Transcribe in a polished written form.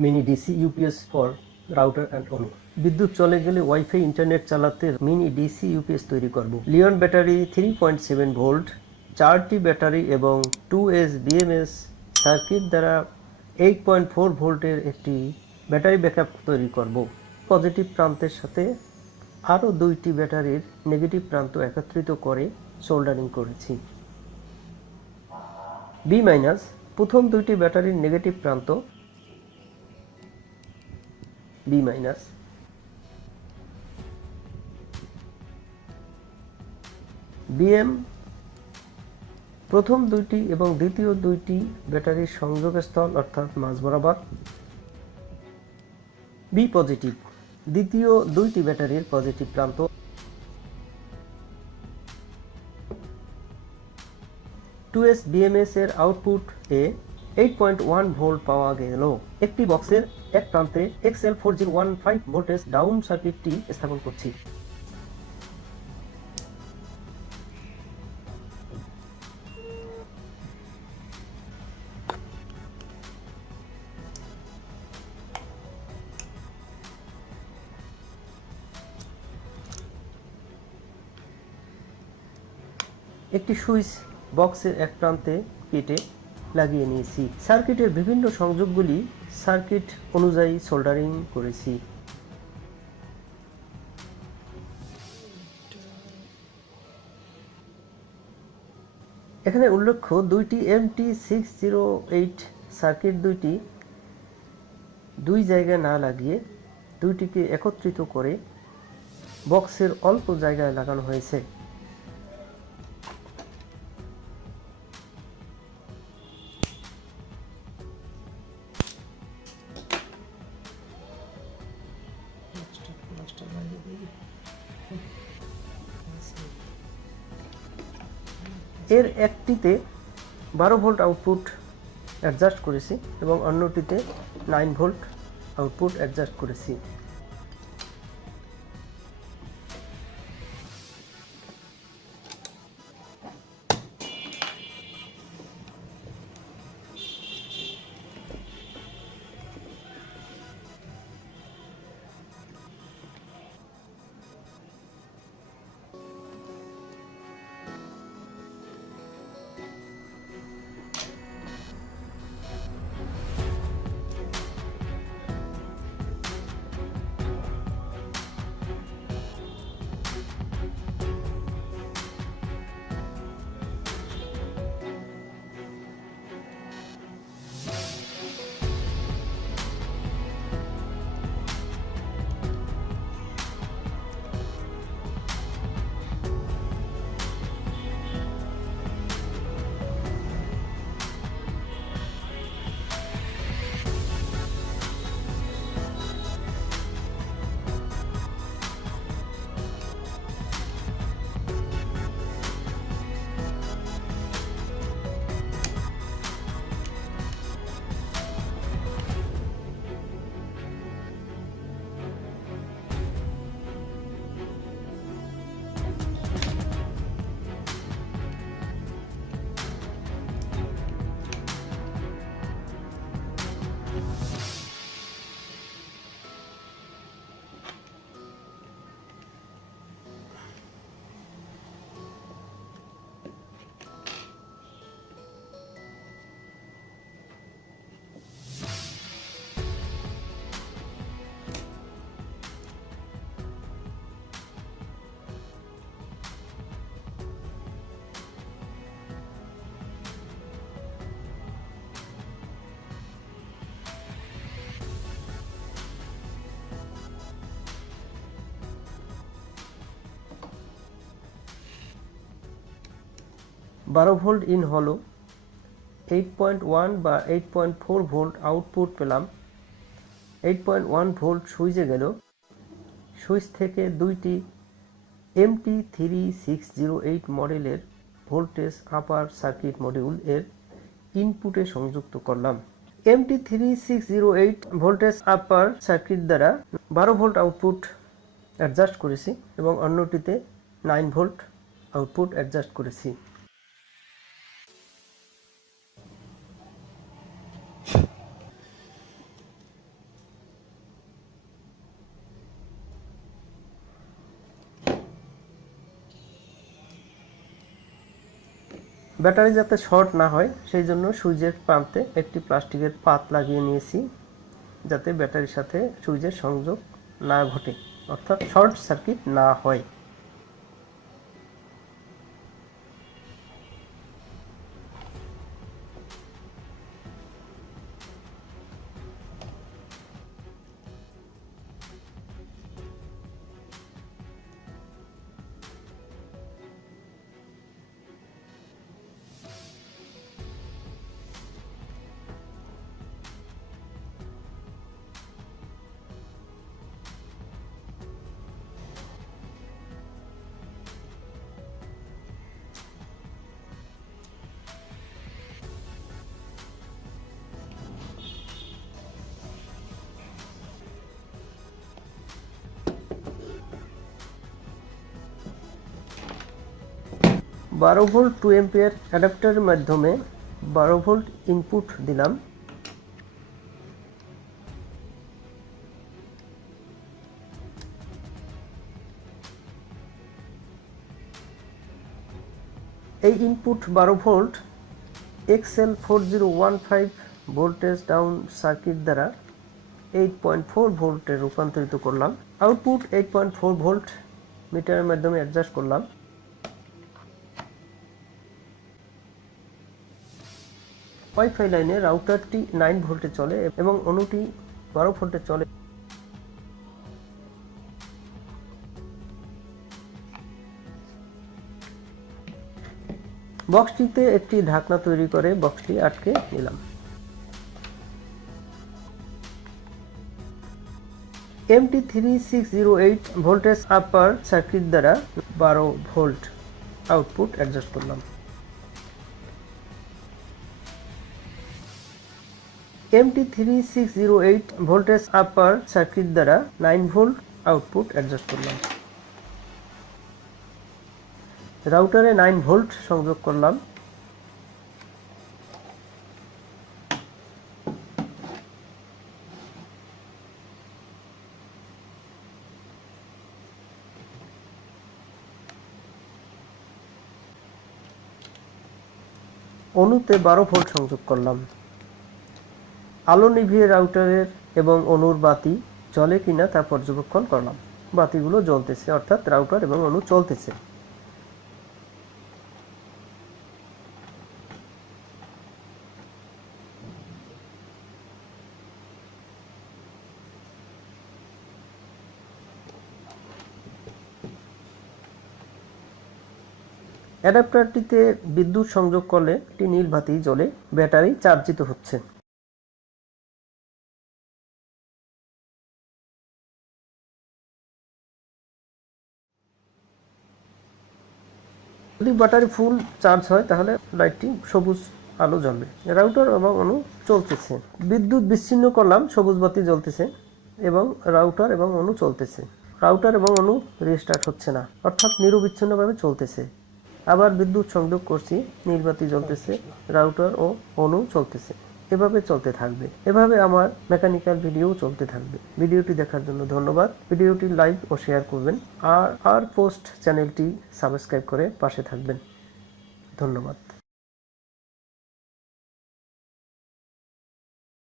Mini DC UPS for router and ওমি। বিদ্যুৎ চলে গেলে ওয়াইফাই ইন্টারনেট চালাতে মিনি ডিসি ইউপিএস তৈরি করব। লিওন ব্যাটারি 3.7 ভোল্ট, 4টি ব্যাটারি এবং 2S BMS সার্কিট দ্বারা 8.4 ভোল্টের একটি ব্যাটারি ব্যাকআপ তৈরি করব। পজিটিভ প্রান্তের সাথে আরও 2টি ব্যাটারির নেগেটিভ প্রান্ত একত্রিত করে সোল্ডারিং করেছি। বি মাইনাস, প্রথম 2টি ব্যাটারির নেগেটিভ প্রান্ত বি মাইনাস, বিএম, প্রথম 2টি এবং দ্বিতীয় 2টি ব্যাটারির সংযোগস্থল অর্থাৎ মাঝ বরাবর। বি পজিটিভ, দ্বিতীয় 2টি ব্যাটারির পজিটিভ প্রান্ত। 2S BMS এর আউটপুট এ 8.1 ভোল্ট পাওয়া গেল। একটি বক্সের এক প্রান্তে XL4015 ভোল্টেজ ডাউন সার্কিটটি স্থাপন করছি। একটি সুইচ বক্সের এক প্রান্তে কেটে লাগিয়ে নিয়েছি। সার্কিটের বিভিন্ন সংযোগগুলি সার্কিট অনুযায়ী সোল্ডারিং করেছি। এখানে উল্লেখ্য 2টি MT608 সার্কিট দুই জায়গায় না লাগিয়ে 2টিকে একত্রিত করে বক্সের অল্প জায়গায় লাগানো হয়েছে। এর একটিতে 12 ভোল্ট আউটপুট অ্যাডজাস্ট করেছি এবং অন্যটিতে 9 ভোল্ট আউটপুট অ্যাডজাস্ট করেছি। বারো ভোল্ট ইন হলো 8.1 বা 8.4 ভোল্ট আউটপুট পেলাম। 8.1 ভোল্ট সুইচে গেল। সুইচ থেকে 2টি MT3608 মডেলের ভোল্টেজ আপার সার্কিট মডিউল এর ইনপুটে সংযুক্ত করলাম। MT3608 ভোল্টেজ আপার সার্কিট দ্বারা 12 ভোল্ট আউটপুট অ্যাডজাস্ট করেছি এবং অন্যটিতে 9 ভোল্ট আউটপুট অ্যাডজাস্ট করেছি। ব্যাটারি যাতে শর্ট না হয় সেই জন্য সুইচের প্রান্তে একটি প্লাস্টিকের পাত লাগিয়ে নিয়েছি, যাতে ব্যাটারির সাথে সুইচের সংযোগ না ঘটে, অর্থাৎ শর্ট সার্কিট না হয়। বারো ভোল্ট 2 এম্পিয়ার অ্যাডাপ্টারের মাধ্যমে 12 ভোল্ট ইনপুট দিলাম। এই input 12 volt XL4015 voltage down circuit দ্বারা 8.4 ভোল্টে রূপান্তরিত করলাম। আউটপুট 8.4 ভোল্ট মিটারের মাধ্যমে অ্যাডজাস্ট করলাম। ওয়াইফাই লাইনে রাউটারটি 9 ভোল্টে চলে এবং অনুটি 12 ভোল্টে চলে। বক্সটিতে একটি ঢাকনা তৈরি করে বক্সটি আটকে নিলাম। MT3608 ভোল্টেজ আপার সার্কিট দ্বারা 12 ভোল্ট আউটপুট অ্যাডজাস্ট করলাম। MT3608 ভোল্টেজ আপার সার্কিট দ্বারা 9 ভোল্ট আউটপুট অ্যাডজাস্ট করলাম। রাউটারে 9 ভোল্ট সংযোগ করলাম। অনুতে 12 ভোল্ট সংযোগ করলাম। আলো নিভিয়ে রাউটারের এবং অনুর বাতি জ্বলে কিনা তা পর্যবেক্ষণ করলাম। বাতিগুলো জ্বলতেছে, অর্থাৎ রাউটার এবং অনু চলতেছে। অ্যাডাপ্টারটিতে বিদ্যুৎ সংযোগ করলে একটি নীল বাতি জ্বলে ব্যাটারি চার্জিত হচ্ছে। যদি ব্যাটারি ফুল চার্জ হয় তাহলে লাইটটি সবুজ আলো জ্বলবে। রাউটার এবং অনু চলতেছে। বিদ্যুৎ বিচ্ছিন্ন করলাম, সবুজ বাতি জ্বলতেছে এবং রাউটার এবং অনু চলতেছে। রাউটার এবং অনু রিস্টার্ট হচ্ছে না, অর্থাৎ নিরবিচ্ছিন্নভাবে চলতেছে। আবার বিদ্যুৎ সংযোগ করছি, নীল বাতি জ্বলতেছে, রাউটার ও অনু চলতেছে। এভাবে চলতে থাকবে। এভাবে আমার মেকানিক্যাল ভিডিও চলতে থাকবে। ভিডিওটি দেখার জন্য ধন্যবাদ। ভিডিওটি লাইক ও শেয়ার করবেন আর পোস্ট চ্যানেলটি সাবস্ক্রাইব করে পাশে থাকবেন। ধন্যবাদ।